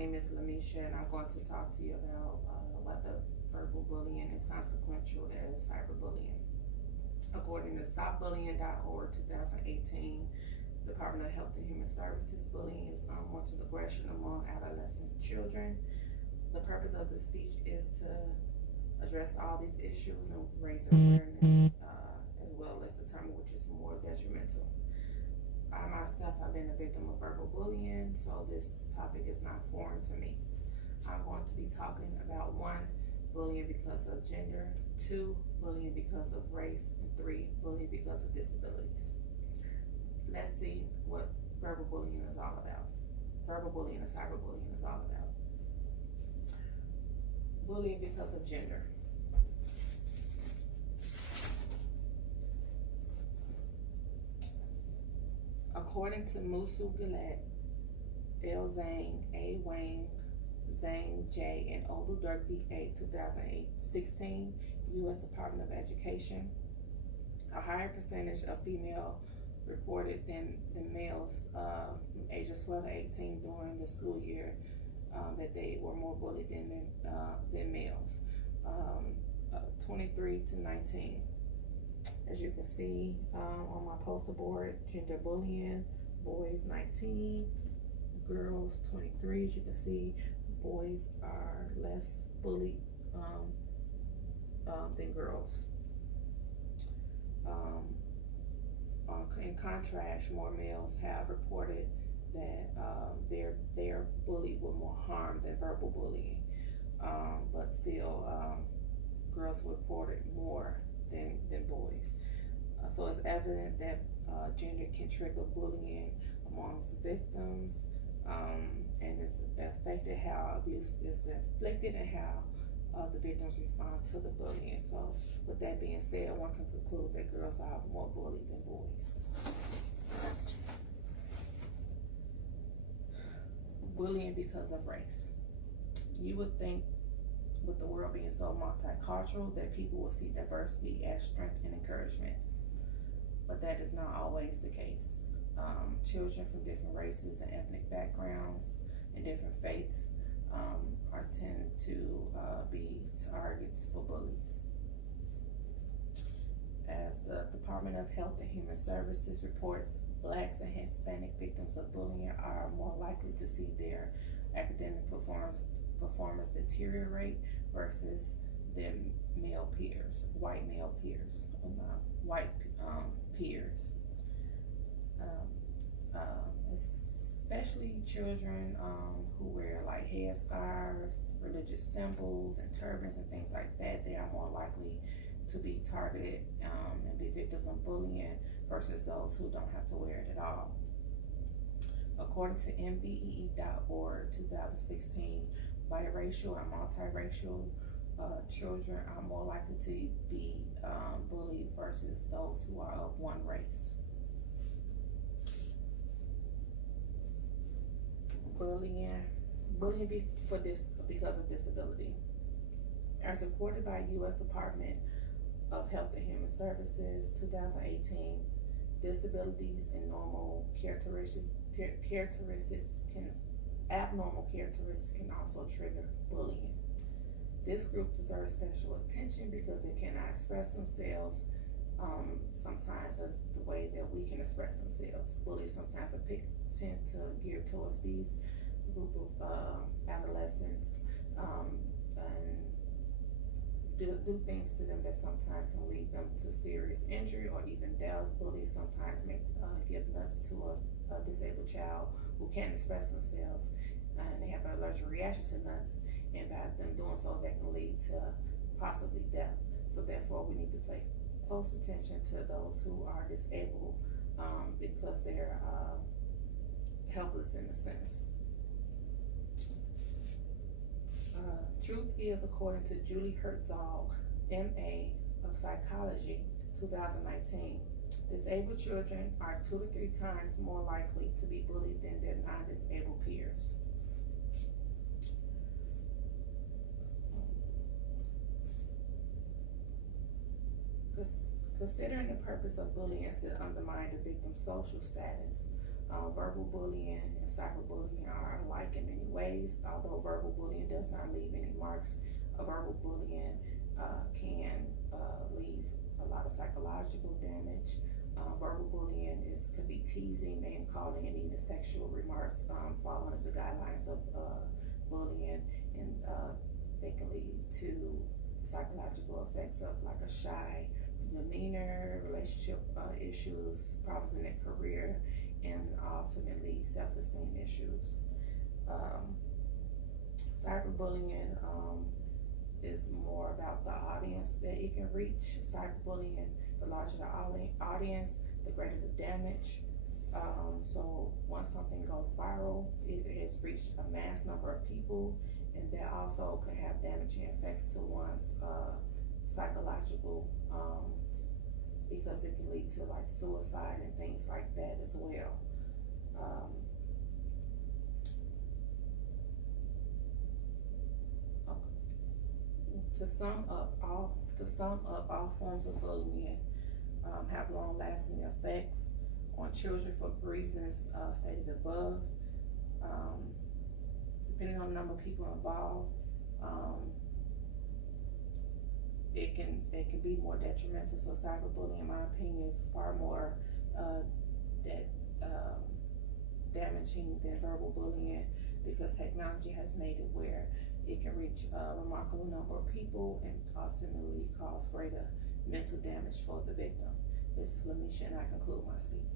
name is Lamisha, and I'm going to talk to you about whether verbal bullying is consequential as cyberbullying. According to StopBullying.org 2018, Department of Health and Human Services, bullying is unwanted aggression among adolescent children. The purpose of this speech is to address all these issues and raise awareness, as well as determine which is more detrimental. I myself have been a victim of verbal bullying, so this topic is not foreign to me. I'm going to be talking about 1, bullying because of gender, 2, bullying because of race, and 3, bullying because of disabilities. Let's see what verbal bullying is all about. Verbal bullying and cyberbullying is all about. Bullying because of gender. According to Musu Gillette, L. Zhang, A. Wang, Zhang J, and Olu Durkee A. 2016, U.S. Department of Education, a higher percentage of female reported than males ages 12 to 18 during the school year that they were more bullied than males, 23 to 19. As you can see on my poster board, gender bullying, boys 19, girls 23. As you can see, boys are less bullied than girls. In contrast, more males have reported that they're bullied with more harm than verbal bullying, but still girls reported more than boys. So it's evident that gender can trigger bullying amongst victims, and it's affected how abuse is inflicted and how the victims respond to the bullying. So with that being said, one can conclude that girls are more bullied than boys. Bullying because of race. You would think, with the world being so multicultural, that people will see diversity as strength and encouragement, but that is not always the case. Children from different races and ethnic backgrounds and different faiths are tend to be targets for bullies. As the Department of Health and Human Services reports, Blacks and Hispanic victims of bullying are more likely to see their academic performance deteriorate versus their male peers, white male peers, peers. Especially children who wear like headscarves, religious symbols, and turbans and things like that. They are more likely to be targeted and be victims of bullying versus those who don't have to wear it at all. According to MBEE.org 2016, biracial and multiracial children are more likely to be bullied versus those who are of one race. Bullying because of disability. As reported by U.S. Department of Health and Human Services 2018, disabilities and abnormal characteristics can also trigger bullying. This group deserves special attention because they cannot express themselves sometimes as the way that we can express themselves. Bullies sometimes tend to gear towards these group of adolescents and do things to them that sometimes can lead them to serious injury or even death. Bullies sometimes give nuts to a disabled child who can't express themselves, and they have an allergic reaction to nuts, and by them doing so, that can lead to possibly death. So therefore, we need to pay close attention to those who are disabled because they're helpless in a sense. Truth is, according to Julie Herzog, MA of Psychology, 2019, disabled children are 2 to 3 times more likely to be bullied than their non-disabled peers. Considering the purpose of bullying is to undermine the victim's social status, Verbal bullying and cyberbullying are alike in many ways. Although verbal bullying does not leave any marks, verbal bullying can leave a lot of psychological damage. Verbal bullying could be teasing, name calling, and even sexual remarks fall under the guidelines of bullying, and they can lead to psychological effects of like a shy demeanor, relationship issues, problems in their career, and ultimately self-esteem issues. Cyberbullying is more about the audience that it can reach. Cyberbullying, the larger the audience, the greater the damage. So once something goes viral, it has reached a mass number of people, and that also can have damaging effects to one's psychological, because it can lead to like suicide and things like that as well. To sum up, all forms of bullying have long-lasting effects on children for reasons stated above. Depending on the number of people involved, it can be more detrimental. So cyberbullying, in my opinion, is far more damaging than verbal bullying, because technology has made it where it can reach a remarkable number of people and ultimately cause greater mental damage for the victim. This is Lamisha, and I conclude my speech.